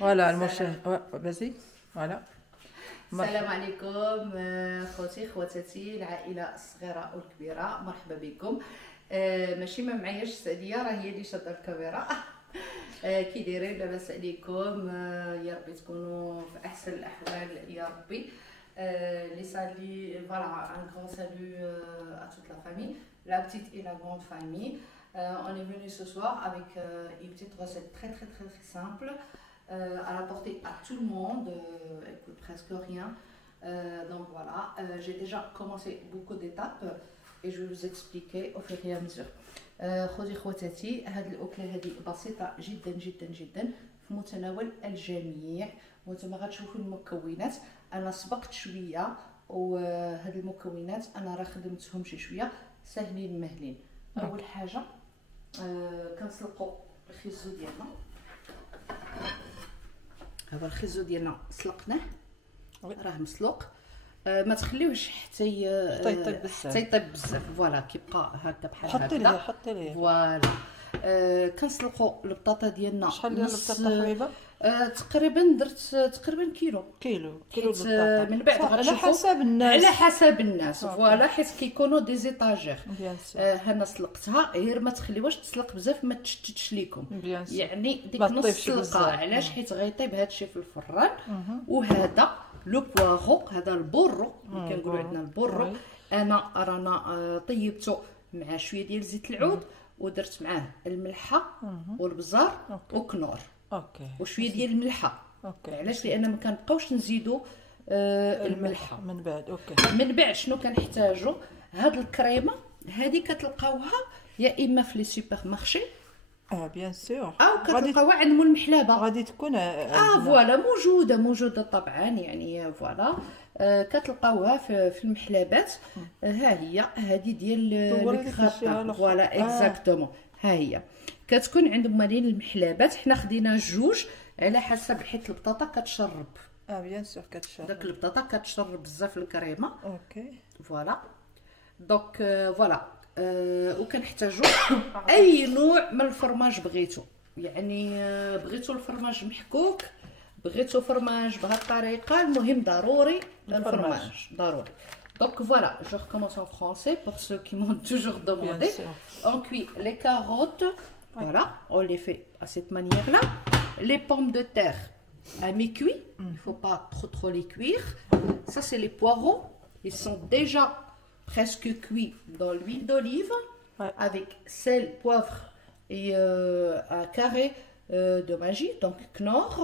فوالا المشاهد بازي فوالا. السلام عليكم خوتي خواتاتي العائله الصغيره والكبيره، مرحبا بكم. ماشي ما معاياش سعديه، راه هي اللي شاده الكاميرا. كي دايرين؟ لاباس عليكم؟ يا ربي تكونوا في احسن الاحوال يا ربي. Les saluts, voilà, un grand salut à toute la famille, la petite et la grande famille. On est venu ce soir avec une petite recette très très très très simple à la portée à tout le monde, elle coûte presque rien. Donc voilà, j'ai déjà commencé beaucoup d'étapes et je vais vous expliquer au fur et à mesure. خوتي خواتاتي، هاد الاكله هذه بسيطه جدا جدا جدا في متناول الجميع، وانتم غتشوفوا المكونات. انا سبقت شويه وهاد المكونات انا راه خدمتهم شي شويه ساهلين مهلين. اول حاجه كنسلقوا الخيزو ديالنا. هذا الخيزو ديالنا سلقناه راه مسلوق، ما تخليوهش حتى يطيب بزاف فوالا، كيبقى هكا بحال هكا. حطي ليه فوالا. كنسلقوا البطاطا ديالنا. شحال ديال البطاطا حبيبه؟ تقريبا درت تقريبا كيلو البطاطا. من بعد على حسب الناس، على حسب الناس فوالا، حيت كيكونوا دي زيتاجير. انا سلقتها، غير ما تخليوهاش تسلق بزاف، ما تشتتش ليكم يعني ديك نص سلقه. علاش؟ حيت غيطيب هادشي في الفران. وهذا لو بواغو، هذا البورو كنقولوا عندنا البورو. انا رانا طيبته مع شويه ديال زيت العود، ودرت معاه الملحه والبزار وكنور وشويه ديال الملحه. علاش؟ لان ما كنبقاوش نزيدوا الملحه من بعد. من بعد شنو كنحتاجوا؟ هاد الكريمه هذه كتلقاوها يا اما في لي سوبر مارشي بيان سور، او كتلقاوها عند مول المحلابه. غادي تكون فوالا موجوده طبعا، يعني فوالا كتلقاوها في المحلابات. ها هي هذه ديال الكراطه فوالا اكزاكتومون. ها هي كتكون عند مالين المحلابات. حنا خدينا جوج على حسب، حيت البطاطا كتشرب. بيان سور كتشرب، داك البطاطا كتشرب بزاف الكريمه. فوالا. دونك فوالا. وكنحتاجوا اي نوع من الفرماج بغيتو، يعني بغيتو الفرماج محكوك، بغيتو فرماج بهذه الطريقه، المهم ضروري الفرماج ضروري. Donc voilà, je recommence en français pour ceux qui m'ont toujours demandé. On cuit les carottes, voilà, on les fait à cette manière-là. Les pommes de terre à mi-cuit, il ne faut pas trop les cuire. Ça c'est les poireaux, ils sont déjà presque cuits dans l'huile d'olive, avec sel, poivre et un carré de magie, donc Knorr.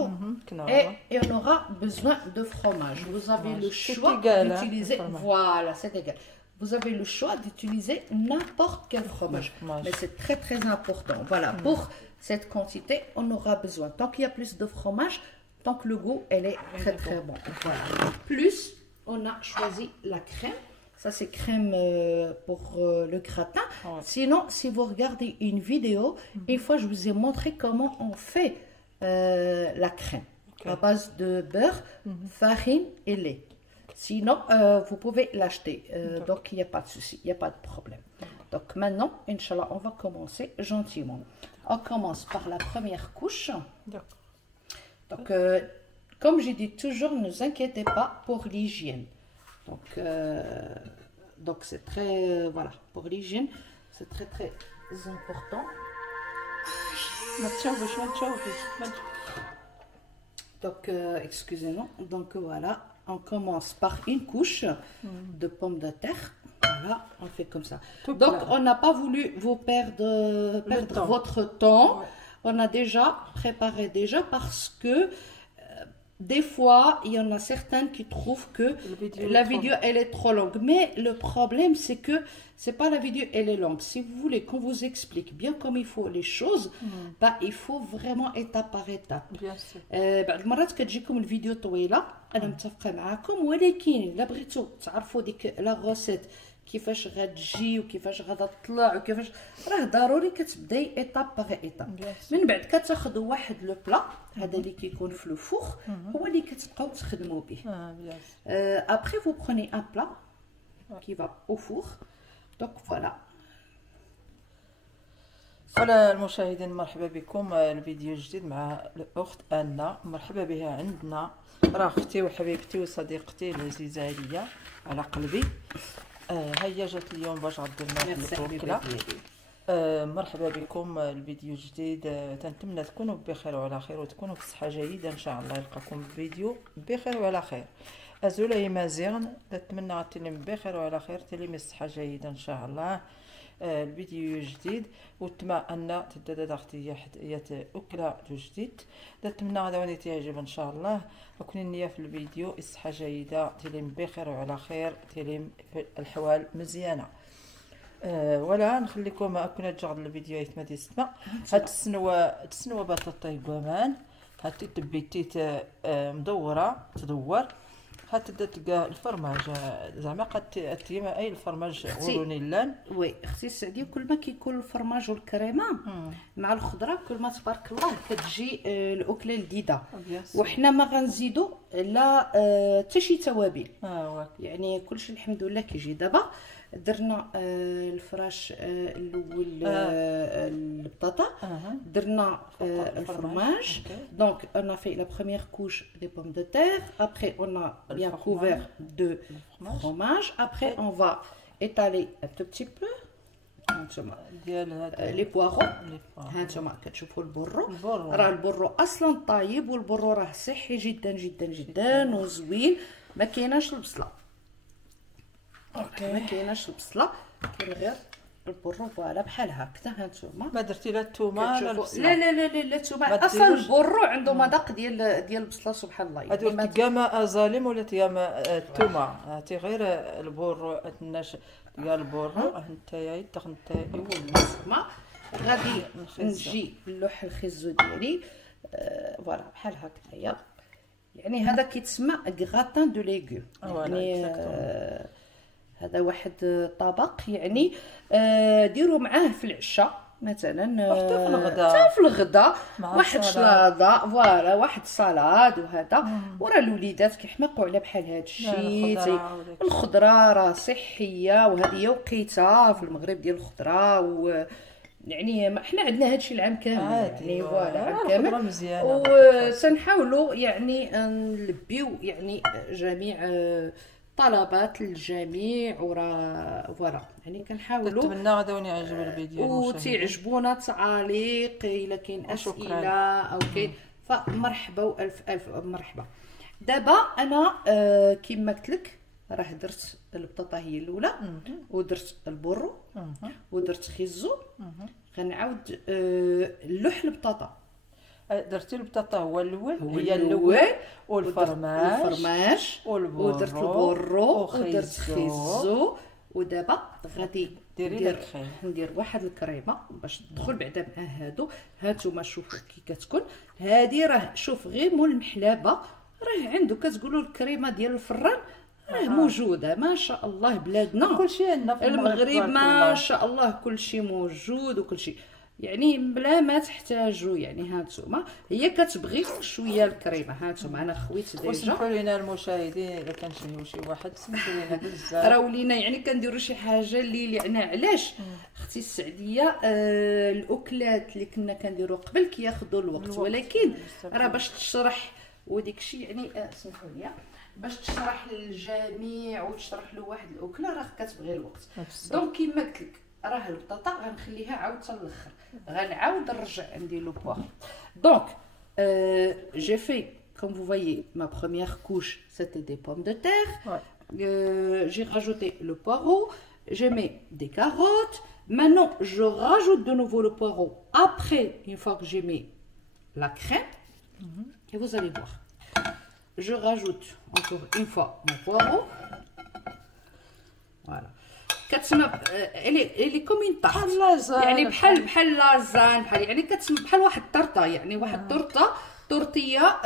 Et on aura besoin de fromage. Vous avez le choix d'utiliser, voilà, c'est égal. Vous avez le choix d'utiliser n'importe quel fromage. Mais c'est très très important. Voilà, pour cette quantité, on aura besoin. Tant qu'il y a plus de fromage, tant que le goût, elle est très très bon. Voilà. Plus, on a choisi la crème. Ça, c'est crème pour le gratin. Sinon, si vous regardez une vidéo, une fois, je vous ai montré comment on fait la crème à base de beurre, farine et lait. Sinon, vous pouvez l'acheter. Donc, il n'y a pas de souci, il n'y a pas de problème. Donc, maintenant, Inch'Allah, on va commencer gentiment. On commence par la première couche. Donc, comme j'ai dit toujours, ne vous inquiétez pas pour l'hygiène. Donc c'est très voilà, pour l'hygiène c'est très très important. Donc excusez-moi. Donc voilà, on commence par une couche de pommes de terre. Voilà, on fait comme ça. Donc on n'a pas voulu vous perdre votre temps. On a déjà préparé parce que des fois, il y en a certaines qui trouvent que la vidéo elle est trop longue. Mais le problème, c'est que c'est pas la vidéo elle est longue. Si vous voulez qu'on vous explique bien comme il faut les choses, bah, il faut vraiment étape par étape. بعض المرات كتجيكم الفيديو طويلة، أنا متفقة معاكم، ولكن إلا بغيتو تعرفوا ديك لا غوسيت كيفاش غتجي وكيفاش غادا تطلع وكيفاش، راه ضروري كتبداي ايطاب باغ ايطاب. من بعد كتاخذوا واحد لو بلا، هذا اللي كيكون في لو فوخ هو اللي كتبقاو تخدموا به. ابري vous prenez un plat qui va au four. Donc voilà, ولا المشاهدين، مرحبا بكم الفيديو جديد مع الاخت انا. مرحبا بها عندنا، راه اختي وحبيبتي وصديقتي العزيزه عليا على قلبي. هيا جات اليوم باش غدير لنا الوكله. مرحبا بكم الفيديو جديد. تنتمنى تكونوا بخير وعلى خير وتكونوا في صحه جيده ان شاء الله. يلقاكم الفيديو بخير وعلى خير. ازولاي مازيغن نتمنى تلم بخير وعلى خير، تلم الصحه جيده ان شاء الله. الفيديو جديد وتما ان تدد اختي حديات اكله جديد. نتمنى غادي تعجب ان شاء الله. وكون النيه في الفيديو الصحه جيده، تلم بخير وعلى خير، تلم الحوال مزيانه. ولا نخليكم كنا تجرد الفيديوهات ما تسمع. هاد تسنوا بطاطا كمان، هاد تبيتي مدوره تدور. هاد تلقى الفرماج زعما قد تيما اي الفرماج غوروني لان. وي اختي السعديه، كل ما كيكون الفرماج والكريمه مع الخضره كل ما تبارك الله كتجي الاكله لذيذه. وحنا ما غنزيدوا لا حتى شي توابل. يعني كلشي الحمد لله كيجي. دابا درنا الفراش الاول، البطاطا، درنا الفرماج. دونك on a fait la première couche des pommes de terre, après on a bien couvert de fromage, après on va étaler un tout petit peu les poireaux. هانتوما كتشوفوا البرو، راه البرو اصلا طايب، والبرو راه صحي جدا جدا جدا وزوين. ما كايناش البصله، ما كايناش البصله، كاين غير البرو. فوالا بحال هكذا. هانتوما ما درتي لا الثومه لا البصله. لا لا لا لا الثومه. اصلا البرو عنده مذاق ديال البصله سبحان الله. هادو تيقاما ظالم ولا تيقاما الثومه. هاتي غير البرو الناش ديال البرو. نتايا تاخذ نتايا والمسمى. غادي نجي اللوح الخيزو ديالي. فوالا بحال هكايا. يعني هذا كيتسمى غراتان دو ليغوم. يعني هذا واحد طبق يعني ديروا معاه في العشاء مثلا، حتى في الغداء واحد شلاضه. فوالا واحد صالاد وهذا. وراه الوليدات كيحماقوا على بحال هذا الشيء. الخضره راه صحيه، وهذه وقيته في المغرب ديال الخضره. و يعني حنا عندنا هذا الشيء العام كامل. يعني فوالا عام كامل. وسنحاولوا يعني نلبيو يعني جميع طلبات الجميع. وراه فوالا يعني كنحاولوا. نتمنى غادي يعجب الفيديو وتعجبونا تعاليق الا كاين اسئله او كاين. فمرحبا والف الف مرحبا. دابا انا كما قلت لك راه درت البطاطا هي الاولى، ودرت البرو، ودرت خيزو. غنعاود اللوح البطاطا. درتي البطاطا هو الاول، هي الاول، والفرماج ودرت البرو ودرت خيزو. ودابا غادي ندير واحد الكريمه باش تدخل بعدا مع هادو. هانتوما شوفوا كي كتكون هادي. راه شوف غير مول المحلابه راه عنده كتقولوا الكريمه ديال الفران راه موجوده. ما شاء الله بلادنا كلشي عندنا في المغرب ما شاء الله كلشي موجود وكلشي يعني بلا ما تحتاجوا. يعني هانتوما هي كتبغي شويه الكريمه. هانتوما انا خويت ديجا. وسمحوا لينا المشاهدين الا كنشهيو شي واحد، سمحوا لينا بزاف. راه ولينا يعني كنديروا شي حاجه اللي يعني علاش اختي السعديه الاكلات اللي كنا كنديروا قبل كياخذوا الوقت. ولكن راه باش تشرح وديك الشيء يعني سمحوا لي باش تشرح للجميع وتشرح له واحد الاكله راه كتبغي الوقت. دونك كيما قلت لك راه البطاطا غنخليها عاود حتى الاخر، غنعاود نرجع ندير لو بوار. دونك j'ai fait comme vous voyez ma première couche c'était des pommes de terre. J'ai rajouté le poireau, j'ai mis des carottes. Maintenant je rajoute de nouveau le poireau après une fois que j'ai mis la crème. Et vous allez voir, je rajoute encore une fois mon poireau. Voilà. كتسمى اللي كومين طاحت يعني بحال لازان، بحال يعني كتسمى بحال واحد الطرطه. يعني واحد الطرطه تورتيه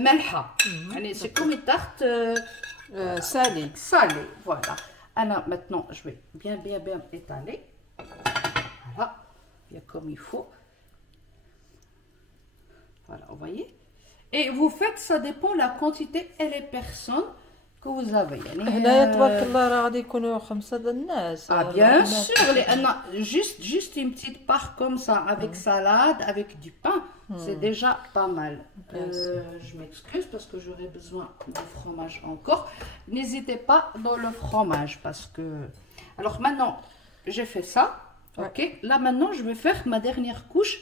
مالحه. يعني سي كومين طاحت سالي. Voilà. Anna, maintenant je vais bien étaler. Voilà, bien comme il faut. Voilà, vous voyez. Et vous faites, ça dépend la quantité et les personnes كوزافي يعني هنايا تبارك الله راه غادي يكونوا 5 د الناس. بيان سور لان juste une petite part comme ça avec salade avec du pain c'est déjà pas mal. Je m'excuse parce que j'aurais besoin de fromage encore. N'hésitez pas dans le fromage parce que alors maintenant j'ai fait ça. OK, là maintenant je vais faire ma dernière couche,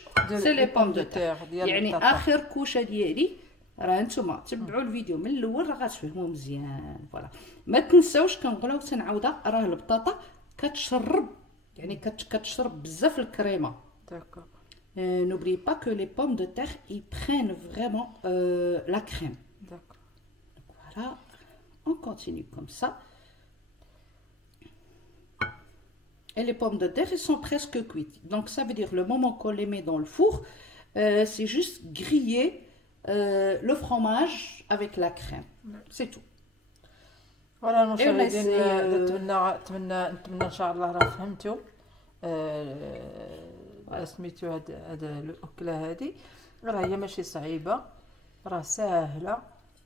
c'est les pommes de terre. يعني اخر كوشه ديالي راه نتوما تبعوا الفيديو من الاول راه غتفهموا مزيان. فوالا ما تنساوش كنقولها وتنعاودها راه البطاطا كتشرب يعني كتشرب بزاف الكريمه. داكور. N'oubliez pas que les pommes de terre ils prennent vraiment la crème. D'accord. Voilà, on continue comme ça. Et les pommes de terre elles sont presque cuites. Donc ça veut dire le moment qu'on les met dans le four, c'est juste griller le fromage avec la crème. C'est tout. فوالا المشاهدين نتمنى ان شاء الله راه فهمتوا سميتو هاد الاكله هادي راه هي ماشي صعيبه راه ساهله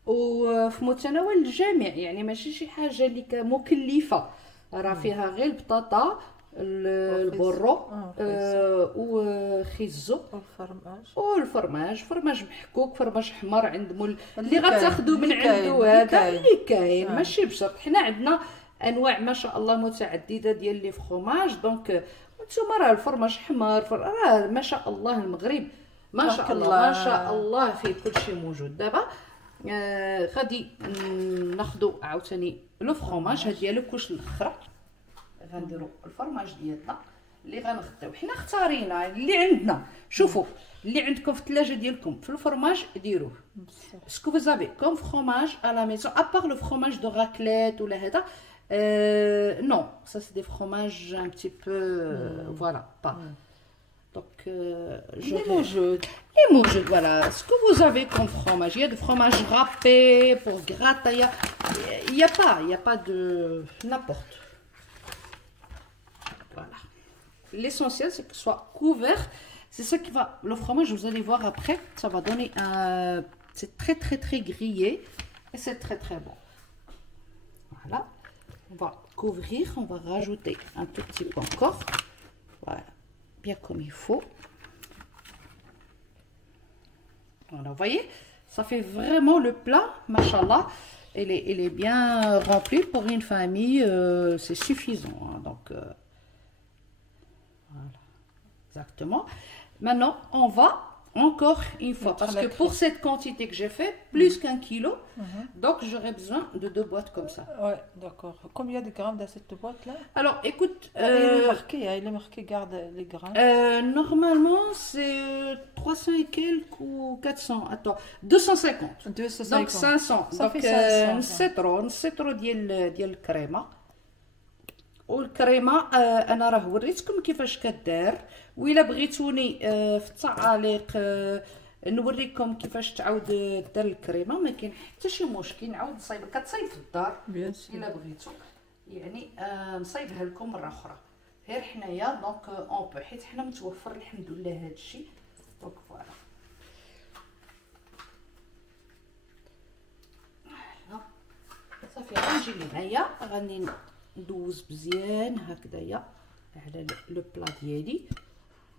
وفي متناول الجميع يعني ماشي شي حاجه اللي مكلفه راه فيها غير البطاطا البورو وخيزو والفرماج فرماج محكوك فرماج حمر عند مول اللي غتاخذوا من عنده هذا اللي كاين ماشي بشرط. حنا عندنا انواع ما شاء الله متعدده ديال لي فروماج دونك نتوما راه الفرماج حمر راه ما شاء الله المغرب ما شاء الله ما شاء الله فيه كل شيء موجود. دابا غادي ناخذوا عاوتاني لو فروماج هاد ديالو كوش الاخرى غنديروا الفرماج ديالنا اللي غنخداو حنا اختارينا اللي عندنا. شوفوا اللي عندكم في الثلاجه ديالكم في الفرماج ديروه. اسكو vous avez comme fromage à la maison à part le fromage de raclette ولا هذا non ça c'est des fromages un petit peu voilà pas donc les موجود voilà ce que vous avez comme fromage. Il y a du fromage râpé pour gratter il y a pas de n'importe. Voilà. L'essentiel c'est que ce soit couvert. C'est ça qui va le fromage vous allez voir après ça va donner un c'est très grillé et c'est très bon. Voilà. On va couvrir, on va rajouter un tout petit peu encore. Voilà. Bien comme il faut. Voilà, vous voyez, ça fait vraiment le plat, machallah. Il est bien rempli pour une famille, c'est suffisant. Hein, donc, voilà, exactement. Maintenant, on va encore une fois, parce que pour cette quantité que j'ai fait, plus qu'un kilo, donc j'aurais besoin de 2 boîtes comme ça. Ouais, d'accord. Combien de grammes dans cette boîte-là? Alors, écoute... il est marqué, garde les grammes. Normalement, c'est 300 et quelques ou 400. Attends, 250. 250. Donc 500. Ça donc, fait 500. نسيطرو ديال الكريمة. والكريمه انا راه وريتكم كيفاش كدار. وإلا بغيتوني في التعاليق نوريكم كيفاش تعاود دار الكريمه ما كاين حتى شي مشكل. نعاود نصايب كتصايب في الدار الا بغيتو يعني نصايبها لكم مره اخرى غير حنايا دونك اون بو حيت حنا متوفر الحمد لله هذا الشيء. دونك فوالا صافي غنجي لهنايا غادي ندوز مزيان هكذايا على لو بلا ديالي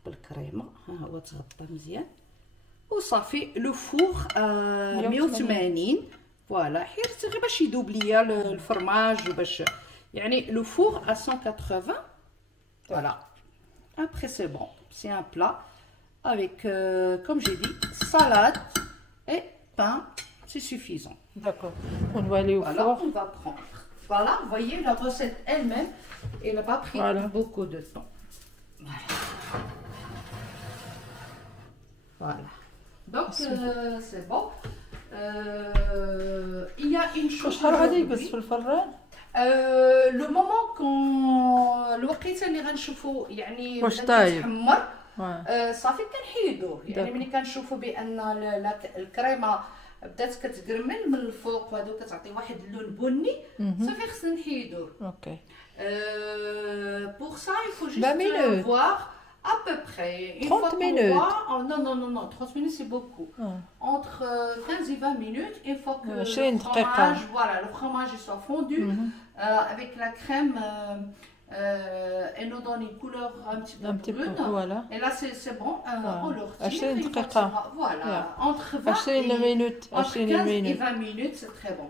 بالكريمه. ها هو تغطى مزيان وصافي لو فور 180 فوالا حيت غير باش يذوب ليا الفرماج وباش يعني لو فور 180 فوالا. Après c'est bon, c'est un plat avec comme j'ai dit salade et pain, c'est suffisant. D'accord. On va aller au four. Alors on va prendre. Voilà, vous voyez la recette elle-même, elle n'a pas pris beaucoup de temps. Voilà. Voilà. Donc c'est bon. Il y a une chose. Le moment qu'on الوقيته اللي غنشوفوا يعني بدا يتحمر صافي كنحيدوه. يعني ملي كنشوفوا بان الكريمه بدات كتكرمل من الفوق وهادو كتعطي واحد اللون بني صافي خصنا نحيدوه. اوكي. Pour ça il faut juste voir À peu près. 30 minutes. Non, non, non, non, 30 minutes c'est beaucoup. Entre 15 et 20 minutes, une fois que le fromage soit fondu, avec la crème, elle nous donne une couleur un petit peu brune. Voilà. Et là c'est bon, on le retire. Voilà, entre 15 et 20 minutes, c'est très bon.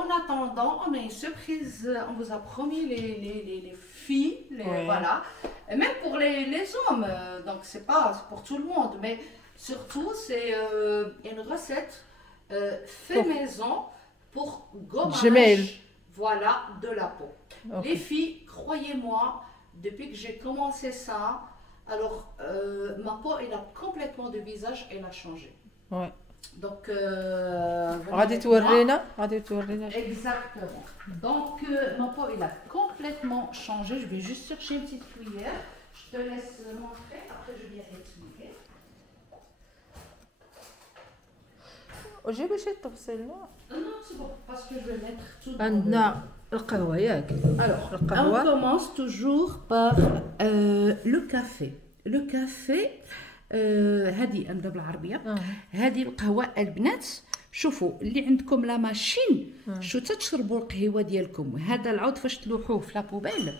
En attendant, on a une surprise, on vous a promis les filles, voilà. Et même pour les hommes, donc c'est pour tout le monde, mais surtout c'est une recette fait maison pour gommage, voilà, de la peau. Les filles, croyez-moi, depuis que j'ai commencé ça, alors ma peau, elle a complètement de visage, elle a changé. Donc, exactement. Donc, ma peau, elle a complètement changé. Je vais juste chercher une petite cuillère. Je te laisse montrer. Après, je viens expliquer. وجيبي باش تغسل Non, c'est bon, parce que je vais mettre tout عندنا القهوة ياك. Alors, on commence toujours par le café. Le café, هذه عندنا بالعربية. هذه القهوة البنات شوفوا اللي عندكم لا ماشين شو تشربوا القهوة ديالكم. هذا العود فاش تلوحوه في لابوبيل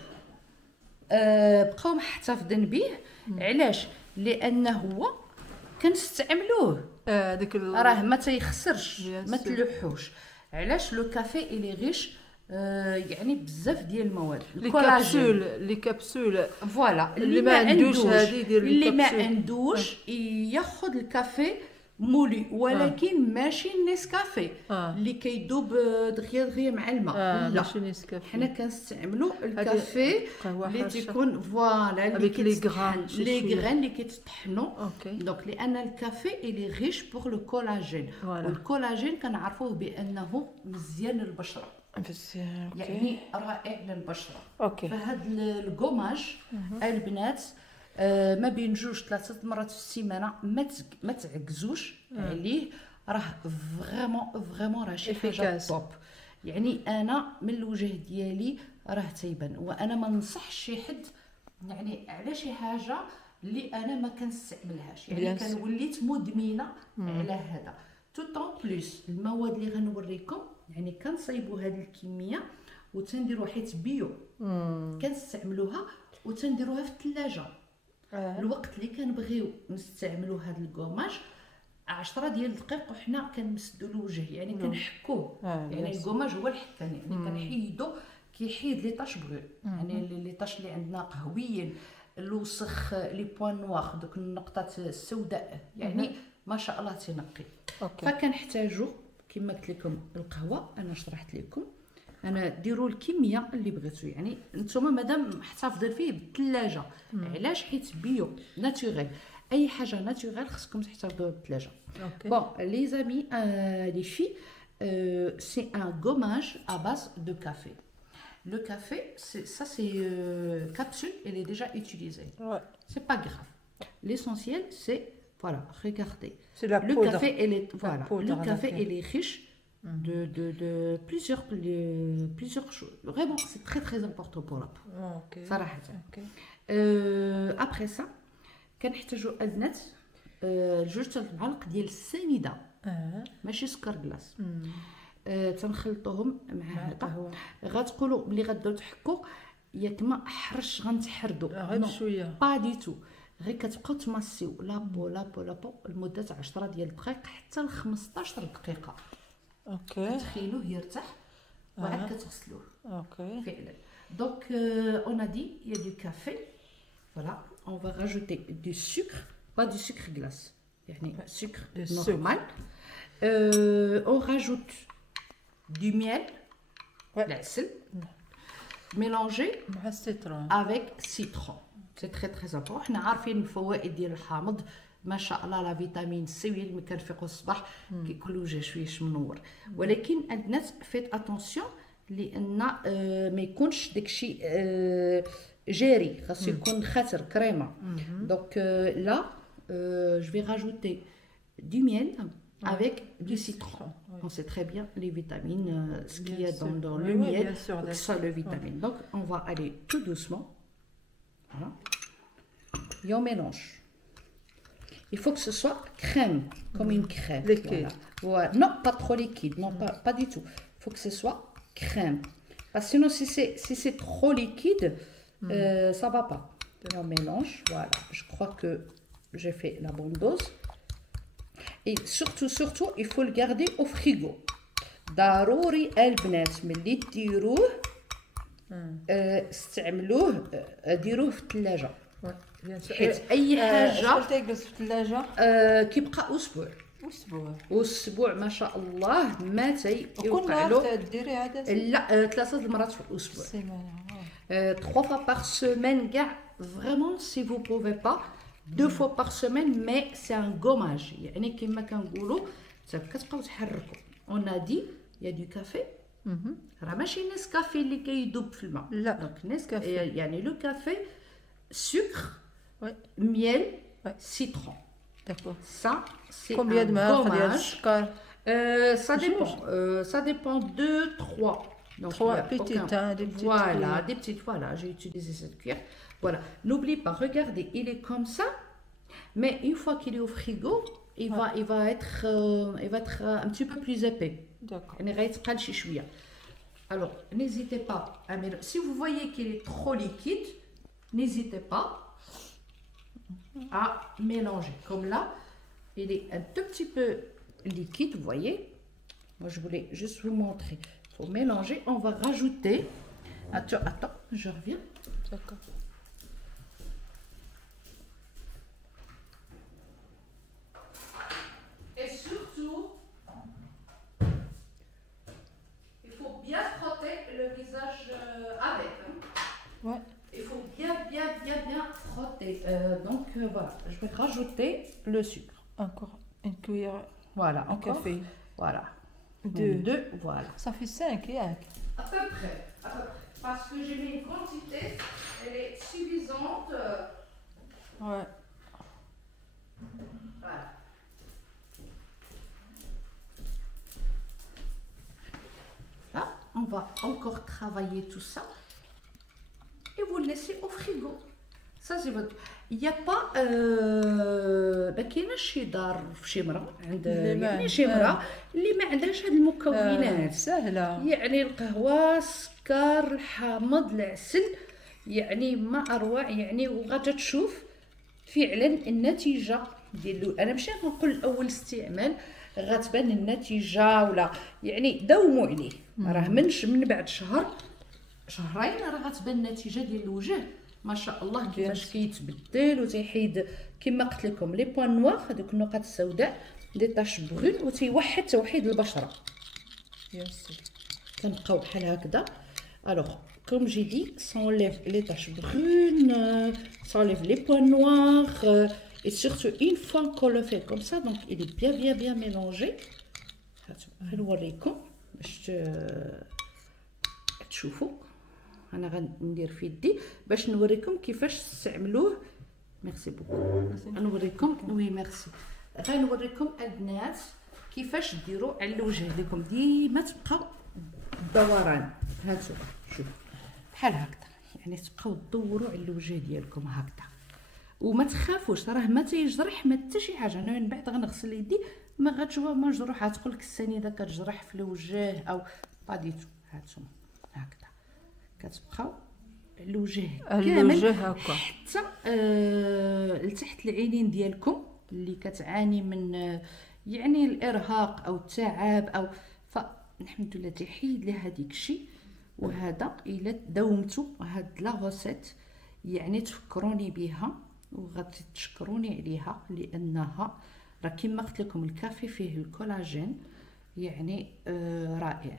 بقاو محتفظين به. علاش؟ لأنه هو كنستعملوه راه ما تيخسرش ما تلوحوش. علاش؟ لو كافي إلي غيش يعني بزاف ديال المواد. لي كابسول فوالا اللي ما عندوش هذه ديال اللي ما عندوش ياخذ الكافي مولي، ولكن ماشي نسكافي اللي كيدوب دغيا مع الماء. لا حنا كنستعملوا الكافي اللي تيكون فوالا اللي كيتطحن لي غران اللي كيتطحنوا. دونك لان الكافي اللي غيش بوغ لو كولاجين، والكولاجين كنعرفوه بانه مزيان للبشره، يعني رائع للبشره. فهاد الكوماج البنات ما بين 2-3 مرات في السيمانه ما تعكزوش عليه، راه فريمون راه شي حاجه توب. يعني انا من الوجه ديالي راه تيبان، وانا ما ننصحش شي حد يعني على شي حاجه اللي انا ما كنستعملهاش، يعني وليت مدمنه على هذا. توتون بليس المواد اللي غنوريكم يعني كنصايبوا هذه الكميه وتنديروا حيت بيو كنستعملوها وتنديروها في الثلاجه. الوقت اللي كنبغيو نستعملوا هذا الكوماج 10 ديال الدقائق وحنا كنمسدوا الوجه، يعني كنحكوه. يعني الكوماج هو الحكان، يعني كنحيدو كيحيد لي طاش بغو، يعني لي طاش اللي عندنا قهويين، الوسخ لي بوين نوار، دوك النقطات السوداء، يعني ما شاء الله تنقي. فكنحتاجوا كما قلت لكم القهوه، انا شرحت لكم، انا ديروا الكميه اللي بغيتو، يعني نتوما مادام محتفظين فيه بالثلاجه. علاش؟ حيت بيو ناتوريل، اي حاجه ناتوريل خصكم تحتفظوا بالثلاجه. بون لي زامي لي في سي ان gommage à base de café. Le café, ça c'est capsule, elle est déjà utilisée. C'est pas grave. L'essentiel c'est voilà, regardez. C'est la le poudre. Café, elle est voilà. Le café, elle est riche de plusieurs choses. Vraiment, c'est très très important pour la peau. صراحة. Après ça, كنحتاجوا البنات 2 معالق ديال السنيده، ماشي سكر كلاص. تنخلطوهم مع هذا. غتقولوا ملي غتبداو تحكوا ياك ما حرش غنتحردوا، غير شويه با دي تو، غير كتبقاو تماسيو لابو لابو لابو لمده 10 ديال الدقائق حتى ل 15 دقيقه. كتخيلوه يرتاح وعاد كتغسلوه. فعلا. Donc on a dit il y a du café, voilà, on va rajouter du sucre, pas du sucre glace, يعني sucre normal. On rajoute du miel, العسل, mélangé avec citron. C'est très très important. حنا عارفين الفوائد ديال الحامض، ما شاء الله لا فيتامين سي اللي كنفيقوا الصباح كيكون وجه شويه منور. ولكن البنات فيت اتونسيون لان ما يكونش داكشي جاري، خاصو يكون خاطر كريمه. دونك لا je vais rajouter du miel avec du citron. On sait très bien les vitamines, ce qu'il y a dans le miel, ça le vitamine. Donc on va aller tout doucement. Voilà. et on mélange. Il faut que ce soit crème, comme une crème. Liquide. Voilà. Non, pas trop liquide, non, pas du tout. Il faut que ce soit crème. Parce que sinon, si c'est trop liquide, ça va pas. Et on mélange, voilà. Je crois que j'ai fait la bonne dose. Et surtout, il faut le garder au frigo. ضروري البنات ملي ديروه استعملوه ديروه في الثلاجه حيت اي حاجه قلت يجلس في الثلاجه كيبقى اسبوع ما شاء الله ما تيوقع له. ديري عاده لا 3 المرات في الاسبوع سيمانه 3 fois par semaine كاع vraiment si vous pouvez pas 2 fois par semaine mais c'est un gommage يعني كما كنقولوا كتبقاو تحركوا. On a dit il y a du café. راه ماشي نسكافيه اللي كيذوب في الماء. لا دونك نسكافيه يعني لو كافي sucre, miel, citron. D'accord. Ça, c'est combien de gommage. Ça dépend de 3. Donc, 3 petites, des petites. Voilà, des petites. Voilà, j'ai utilisé cette cuillère. Voilà. N'oublie pas, regardez, il est comme ça. Mais une fois qu'il est au frigo, il va être un petit peu plus épais. D'accord. Alors, n'hésitez pas à mélanger. Si vous voyez qu'il est trop liquide, n'hésitez pas à mélanger. Comme là, il est un tout petit peu liquide, vous voyez. Moi, je voulais juste vous montrer. Il faut mélanger. On va rajouter. Attends, je reviens. D'accord. Et surtout, il faut bien frotter le visage avec. Ouais. Il faut bien frotter. Donc voilà, je vais rajouter le sucre. Encore une cuillère. Voilà, en café. Voilà. 2, voilà. Ça fait 5, Yak. À peu près. Parce que j'ai mis une quantité, elle est suffisante. Ouais. Voilà. Là, on va encore travailler tout ça. Et vous le laissez au frigo. Ça c'est votre. Il n'y a pas ما كايناش شي دار في شي مرة عند يعني شي مرة اللي ما عندهاش هاد المكونات سهلة يعني القهوة السكر الحامض العسل يعني ما اروع يعني وغادا تشوف فعلا النتيجة ديالو. انا ماشي غنقول اول استعمال غتبان النتيجة ولا يعني داوموا عليه راه من بعد شهرين راه غتبان النتيجه ديال الوجه ما شاء الله كيفاش كيتبدل وتيحيد كما قلت لكم لي بوين نوار هذوك النقط السوداء لي طاش بغون وتيوحد توحيد البشره. كنبقاو بحال هكذا. الوغ كوم جي دي s'enlève les taches brunes, s'enlève les points noirs et surtout une fois qu'on le fait comme ça donc il est bien mélangé. غنوريكم باش تشوفوا. انا غندير في يدي باش نوريكم كيفاش تستعملوه. ميرسي بوكو. غنوريكم وي ميرسي. غنوريكم البنات كيفاش ديروا على الوجه ديالكم ديما تبقاو دوران. هانتو شوف بحال هكذا يعني تبقاو تدوروا على الوجه ديالكم هكذا وما تخافوش راه ما تيجرح ما حتى شي حاجه. انا من بعد غنغسل يدي ما غتشوفوا ما جروحات تقول لك السنيده كتجرح في الوجه او باديتو. هانتوما هكذا كتبقاو الوجه كامل حتى لتحت العينين ديالكم اللي كتعاني من يعني الارهاق او التعب او فالحمد لله تيحيد لها هذيك الشيء. وهذا الا داومتوا هاد لا غوسيت يعني تفكروني بها وغتشكروني عليها لانها راه كما قلت لكم الكافي فيه الكولاجين يعني رائع.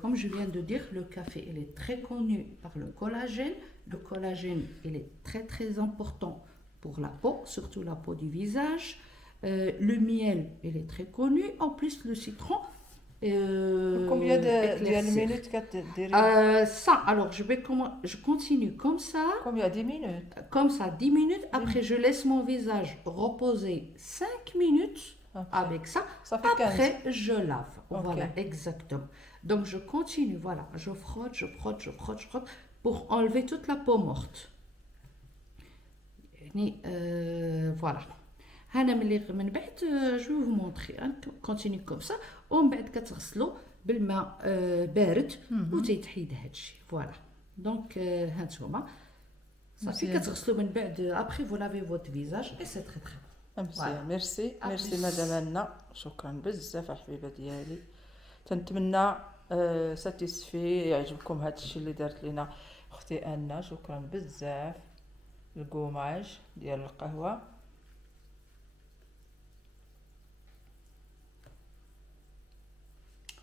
Comme je viens de dire, le café il est très connu par le collagène. Le collagène il est très important pour la peau, surtout la peau du visage. Le miel il est très connu. En plus le citron. Combien de minutes ça, alors je continue comme ça. Combien 10 minutes? Comme ça, 10 minutes. Après, je laisse mon visage reposer 5 minutes. Okay. Avec ça, après 15. Je lave. Okay. Voilà, exactement. Donc je continue, voilà, je frotte pour enlever toute la peau morte. يعني فوالا. هنا من بعد جو فو مونطري كونتيني كوم سا، ومن بعد كتغسلوا بالماء بارد وتيتحيد هادشي. فوالا دونك هانتوما صافي كتغسلوا من بعد ابخي فو لافي فوت فيزاج اي سي تري تري مزيان. ميرسي مدام أنا، شكرا بزاف حبيبه ديالي. تنتمنى ساتيسفي يعجبكم هذا الشيء اللي دارت لنا اختي أنا. شكرا بزاف. الكوماج ديال القهوه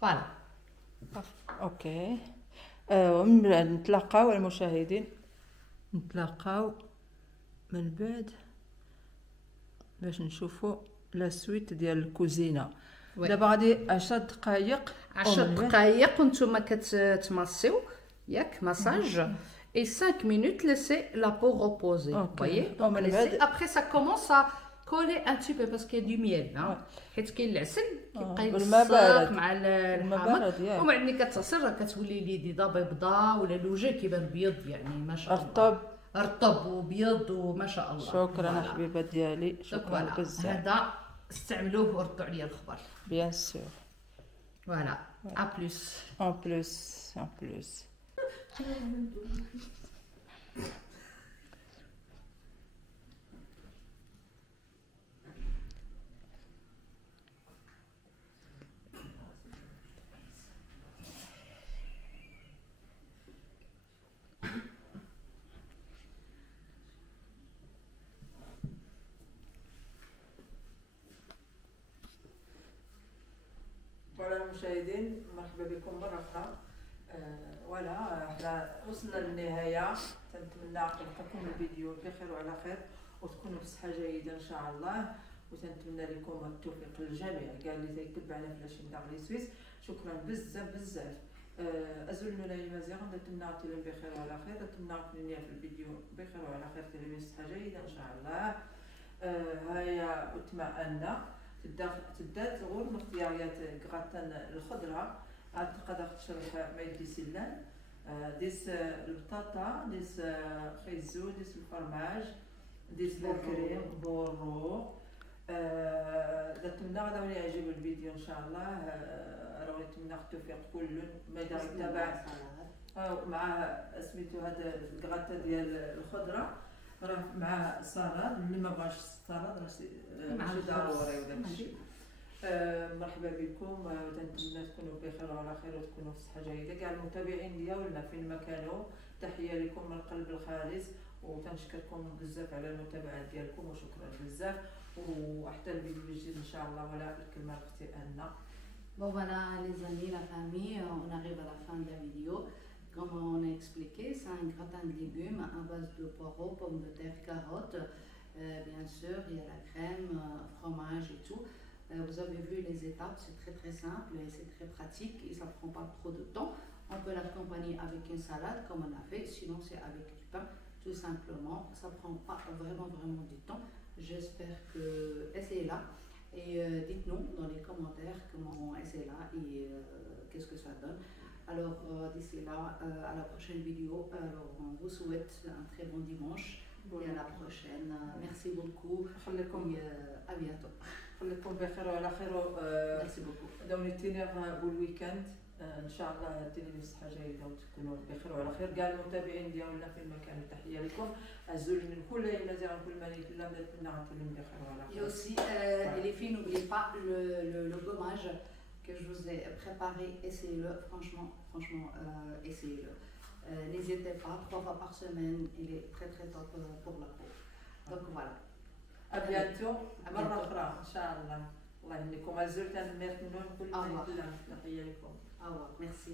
فوالا. اوكي. ومن بعد نتلاقاو المشاهدين، نتلاقاو من بعد باش نشوفوا لا سويت ديال الكوزينه. دابا غادي 10 دقائق 10 دقائق وانتم كتماسيو ياك مساج et 5 minutes laisser la peau reposer. Vous voyez, donc après ça commence à coller un petit peu parce qu'il y a du miel hein. حيت كاين العسل كيبقى يلصق مع الحامض، ومن بعد ملي كتغسل راه كتولي اليديده بيضاء ولا الوجه كيبان بيض يعني ما شاء الله، رطب وبيض وما شاء الله. شكرا حبيبه ديالي، شكرا بزاف. هذا استعملوه وردوا عليا الخبر بيان سور. فوالا ا بلوس ان بلوس ان بلوس. فوالا المشاهدين، مرحبا بكم مره اخرى. فوالا حنا وصلنا للنهايه. تنتمنى يلقاكم الفيديو بخير وعلى خير وتكونوا بصحه جيده ان شاء الله، وتنتمنى لكم التوفيق للجميع كاع اللي تيتبعنا في لاشين داغلي سويس. شكرا بزاف. ازولنا لا مزيان نتمنى تلين بخير وعلى خير، نتمنى تلين في الفيديو بخير وعلى خير، تلين بصحه جيده ان شاء الله. هيا اطمئنا تدات غور من اختياريات كغاتان الخضره. عاد تقدر تشرح ما يدي سلان ديس البطاطا، ديس خيزو، ديس الفرماج، ديس الكريم بورو. نتمنى غدا يعجب الفيديو ان شاء الله. راه نتمنى التوفيق كل ما يتابع مع سميتو هذا الكغاتا ديال الخضره، راه مع سلطه. اللي ما بغاش السلطه راه ماشي ضروري وداك الشيء. مرحبا بكم، وتنتمنى تكونوا بخير وعلى خير وتكونوا في صحه جيده. كاع المتابعين ديالنا فين ما كانوا، تحيه لكم من القلب الخالص، وتنشكركم بزاف على المتابعه ديالكم وشكرا بزاف. وحتى الفيديو الجديد ان شاء الله. ولا الكلمه لاختي أنا. Bon voilà les amis, la famille, on arrive à la fin de la vidéo. Comme on a expliqué, c'est un gratin de légumes à base de poireaux, pommes de terre, carottes. Bien sûr, il y a la crème, fromage et tout. Vous avez vu les étapes, c'est très simple et c'est très pratique et ça ne prend pas trop de temps. On peut l'accompagner avec une salade comme on a fait, sinon c'est avec du pain tout simplement. Ça ne prend pas vraiment du temps. J'espère que essayez-la et dites-nous dans les commentaires comment essayez-la et qu'est-ce que ça donne. Alors d'ici là, à la prochaine vidéo. Alors on vous souhaite un très bon dimanche et à la prochaine. Merci beaucoup et à bientôt. خليكم بخير وعلى خير. ميرسي بوكو. داونيتينا بالويكاند ان شاء الله تلين بصحه جيده وتكونوا بخير وعلى خير. كاع المتابعين ديالنا في المكان، تحيه لكم. عزوا من كل مزيان كل مليك الله نتمنى تلين بخير وعلى خير. Et aussi les filles, n'oubliez pas le gommage que je vous ai préparé. Essayez-le, franchement essayez-le. N'hésitez pas, 3 fois par semaine, il est très top pour la peau. Donc voilà. أبياتو مرة أخرى إن شاء الله. الله يهنيكم. عزوتنا الميرتنون كل ما يكون. تحية لكم. Au revoir. Merci.